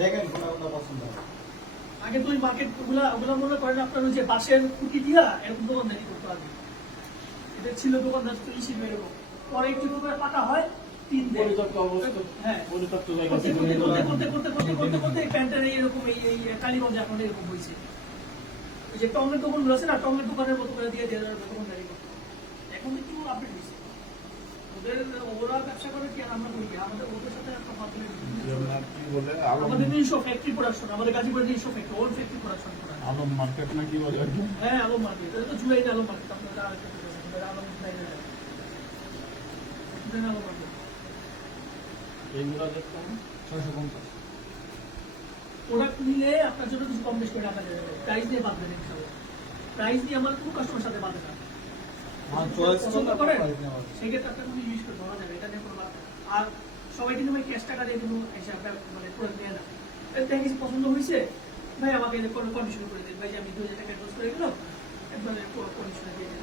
দেখেন কোনটা পছন্দ হয়। আগে তো ওই মার্কেট ওগুলা মনে করেন আপনার ওই যে বাঁশের খুঁটি দিয়া এরকম দোকানদারি করতে পারবে। এটা ছিল দোকানদার তো হিসেবে এরকম। পরে একটু করে পাকা হয়, তিন দেয়। পরিত্যক্ত অবস্থা, হ্যাঁ। পরিত্যক্ত জায়গা করতে থেকে করতে নিয়ে করতে চলে করতে করতে করতে করতে করতে এই প্যান্টার এরকম এই কালীগঞ্জে এখন এরকম হয়েছে। ওই যে টমের দোকানগুলো আছে না, টমের দোকানের মতো করে দিয়ে দিয়ে দোকানদারি করতে। এখন একটু আপডেট হয়েছে। ওরা ব্যবসা করে কি আর আমরা করি কি? আমাদের ওদের সাথে একটা মাধ্যমে কি বলে আমাদের নিজস্ব ফ্যাক্টরি প্রোডাকশন, আমাদের গাজীপুরের নিজস্ব ফ্যাক্টরি, ওল্ড ফ্যাক্টরি প্রোডাকশন করা। আলম মার্কেট না কি বলে আর কি? হ্যাঁ, আলম মার্কেট। এটা তো জুলাই আলম মার্কেট। আপনারা আলম আলম মার্কেট। এইগুলো দেখতাম 650। প্রোডাক্ট নিলে আপনার জন্য কিছু কম বেশি করে রাখা যাবে। প্রাইস দিয়ে বাদ দেবেন ইনশাআল্লাহ। প্রাইস দিয়ে আমার কোনো কাস্টমার সাথে বাধে না। আমার চয়েস পছন্দ করে করেন, প্রাইস নেওয়া। সেক্ষেত্রে আপনার কোনো ইউজ করে ধরা যাবে, এটা নিয়ে কোনো বাধা নেই। আর সবাই কিন্তু ভাই ক্যাশ টাকা দিয়ে কিন্তু এসে আপনার মানে প্রোডাক্ট নেয় না। দেখে কিছু পছন্দ হয়েছে, ভাই আমাকে কোনো কন্ডিশন করে দিন, ভাই যে আমি 2000 টাকা অ্যাডভান্স করে গেলাম, একবারে কন্ডিশনে দিয়ে দেন।